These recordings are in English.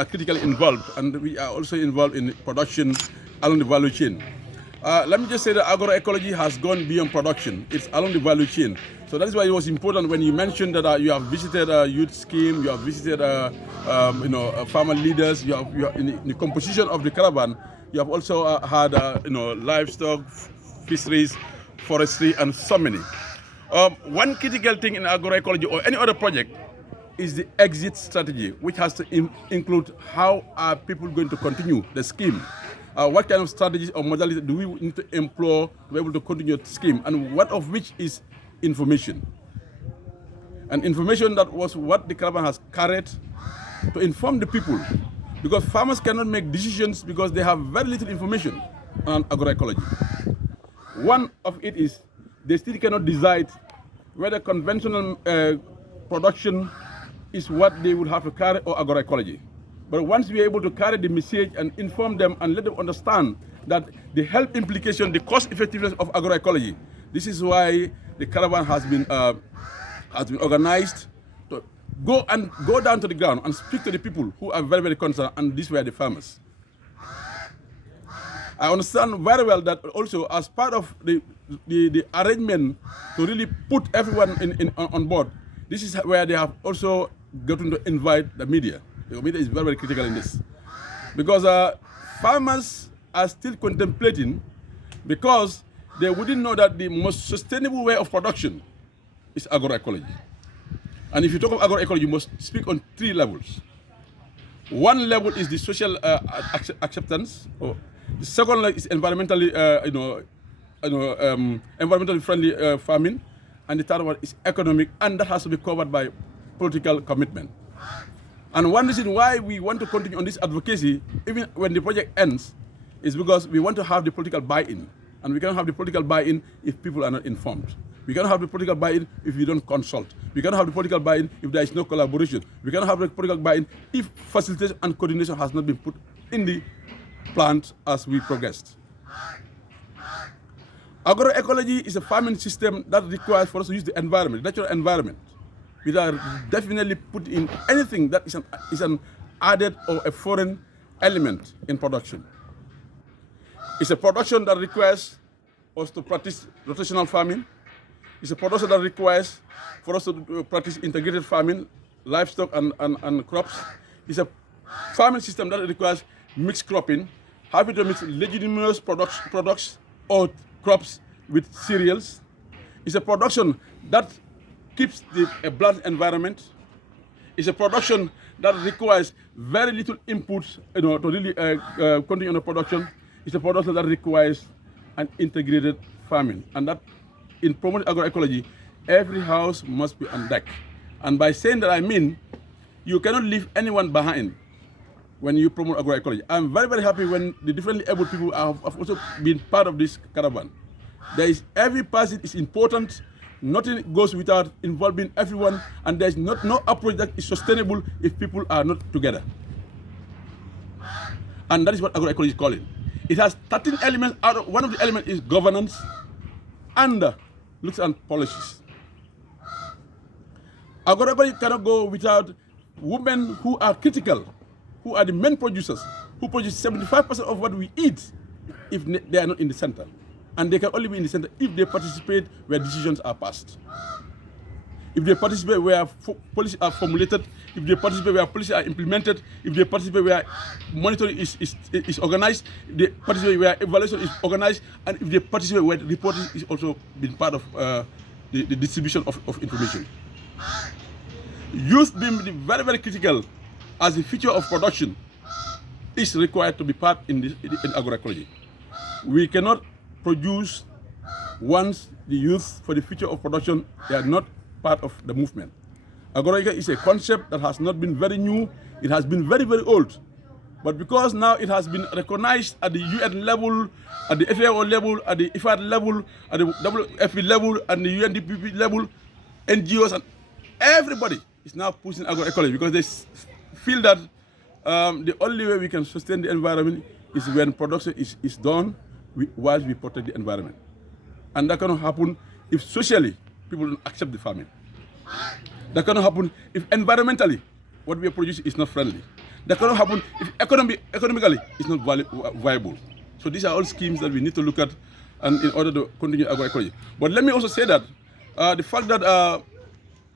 are critically involved, and we are also involved in production along the value chain. Let me just say that agroecology has gone beyond production. It's along the value chain. So that is why it was important when you mentioned that you have visited a youth scheme, you have visited farmer leaders, you have in the composition of the caravan, you have also had livestock, fisheries, forestry, and so many. One critical thing in agroecology or any other project is the exit strategy, which has to include how are people going to continue the scheme. What kind of strategies or modalities do we need to employ to be able to continue the scheme, and what of which is information. And information, that was what the caravan has carried to inform the people, because farmers cannot make decisions because they have very little information on agroecology. One of it is they still cannot decide whether conventional production is what they would have to carry or agroecology. But once we are able to carry the message and inform them and let them understand that the health implication, the cost effectiveness of agroecology, this is why the caravan has been organized to go down to the ground and speak to the people who are very, very concerned, and these were the farmers. I understand very well that also as part of the arrangement to really put everyone on board, this is where they have also gotten to invite the media. The media is very, very critical in this, because farmers are still contemplating, because they wouldn't know that the most sustainable way of production is agroecology. And if you talk of agroecology, you must speak on 3 levels. One level is the social acceptance. Or the second level is environmentally, environmentally friendly farming, and the third one is economic, and that has to be covered by political commitment. And one reason why we want to continue on this advocacy, even when the project ends, is because we want to have the political buy-in. And we cannot have the political buy-in if people are not informed. We cannot have the political buy-in if we don't consult. We cannot have the political buy-in if there is no collaboration. We cannot have the political buy-in if facilitation and coordination has not been put in the plant as we progressed. Agroecology is a farming system that requires for us to use the environment, the natural environment, without definitely put in anything that is an added or a foreign element in production. It's a production that requires us to practice rotational farming. It's a production that requires for us to practice integrated farming, livestock and crops. It's a farming system that requires mixed cropping, having to mix leguminous products or crops with cereals. It's a production that keeps a bland environment. It's a production that requires very little input to really continue on the production. It's a production that requires an integrated farming. And that, in promoting agroecology, every house must be on deck. And by saying that, I mean you cannot leave anyone behind when you promote agroecology. I'm very, very happy when the differently able people have also been part of this caravan. Every person is important. Nothing goes without involving everyone, and there's no approach that is sustainable if people are not together. And that is what agroecology is calling. It has 13 elements. One of the elements is governance and looks and policies. Agroecology cannot go without women who are critical, who are the main producers, who produce 75% of what we eat if they are not in the center. And they can only be in the center if they participate where decisions are passed. If they participate where policies are formulated, if they participate where policies are implemented, if they participate where monitoring is organized, if they participate where evaluation is organized, and if they participate where reporting is also been part of the distribution of information. Youth being very, very critical as the future of production is required to be part in agroecology. We cannot produce once the youth for the future of production, they are not part of the movement. Agroecology is a concept that has not been very new. It has been very, very old. But because now it has been recognized at the UN level, at the FAO level, at the IFAD level, at the WFP level, and the UNDP level, NGOs, and everybody is now pushing agroecology because they feel that the only way we can sustain the environment is when production is done whilst we protect the environment. And that cannot happen if socially people don't accept the farming. That cannot happen if environmentally what we are producing is not friendly. That cannot happen if economically it's not viable. So these are all schemes that we need to look at, and in order to continue agroecology. But let me also say that the fact that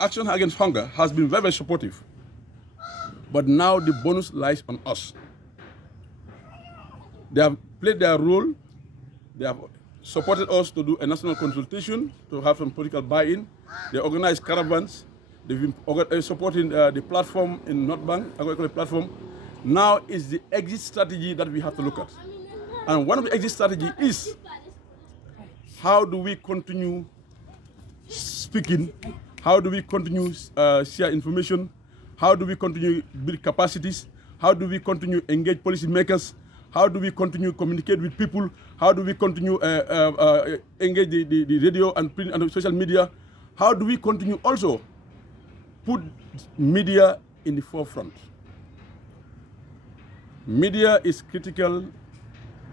Action Against Hunger has been very, very supportive. But now the bonus lies on us. They have played their role. They have supported us to do a national consultation, to have some political buy-in. They organized caravans. They've been supporting the platform in North Bank, agroecology platform. Now is the exit strategy that we have to look at. And one of the exit strategy is, how do we continue speaking? How do we continue share information? How do we continue build capacities? How do we continue engage policymakers? How do we continue communicate with people? How do we continue engage the radio and print and social media? How do we continue also put media in the forefront? Media is critical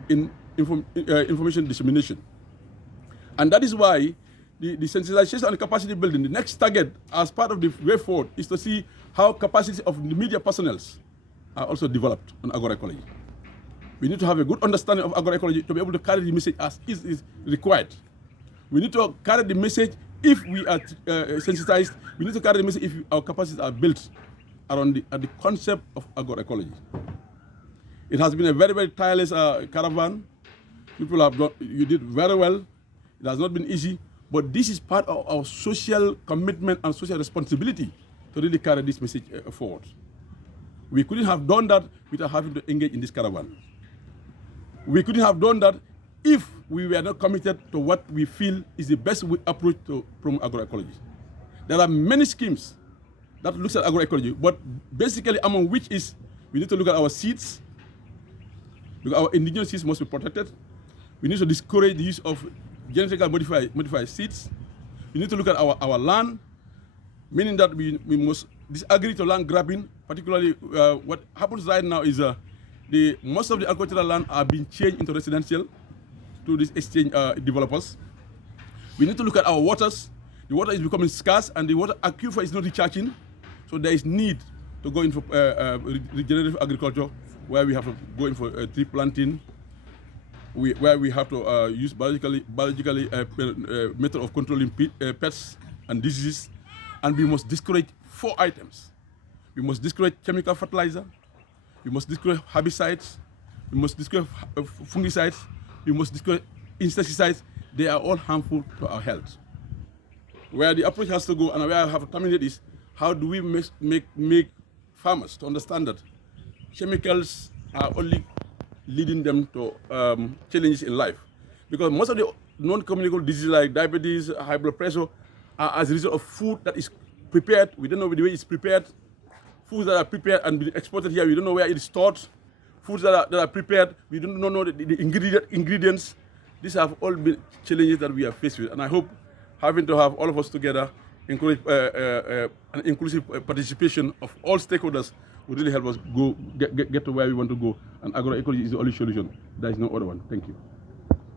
in information dissemination. And that is why the sensitization and capacity building, the next target as part of the way forward, is to see how capacities of the media personnel are also developed on agroecology. We need to have a good understanding of agroecology to be able to carry the message as is required. We need to carry the message if we are sensitized. We need to carry the message if our capacities are built around the concept of agroecology. It has been a very, very tireless caravan. People have done, you did very well. It has not been easy, but this is part of our social commitment and social responsibility to really carry this message forward. We couldn't have done that without having to engage in this caravan. We couldn't have done that if we were not committed to what we feel is the best approach to promote agroecology. There are many schemes that looks at agroecology, but basically among which is we need to look at our seeds, because our indigenous seeds must be protected. We need to discourage the use of genetically modified seeds. We need to look at our land, meaning that we must disagree to land grabbing. Particularly, what happens right now is most of the agricultural land are being changed into residential to these exchange developers. We need to look at our waters. The water is becoming scarce, and the water aquifer is not recharging. So there is need to go in for regenerative agriculture, where we have to go in for tree planting, where we have to use biologically method of controlling pests and diseases, and we must discourage 4 items. We must discourage chemical fertilizer, we must discourage herbicides, we must discourage fungicides, we must discourage insecticides. They are all harmful to our health. Where the approach has to go, and where I have to terminate is, how do we make farmers to understand that chemicals are only leading them to challenges in life? Because most of the non-communicable diseases like diabetes, high blood pressure, are as a result of food that is prepared. We don't know the way it's prepared. Foods that are prepared and been exported here, we don't know where it is stored. Foods that are prepared, we don't know the ingredients. These have all been challenges that we are faced with. And I hope having to have all of us together, encourage an inclusive participation of all stakeholders will really help us get to where we want to go. And agroecology is the only solution. There is no other one. Thank you.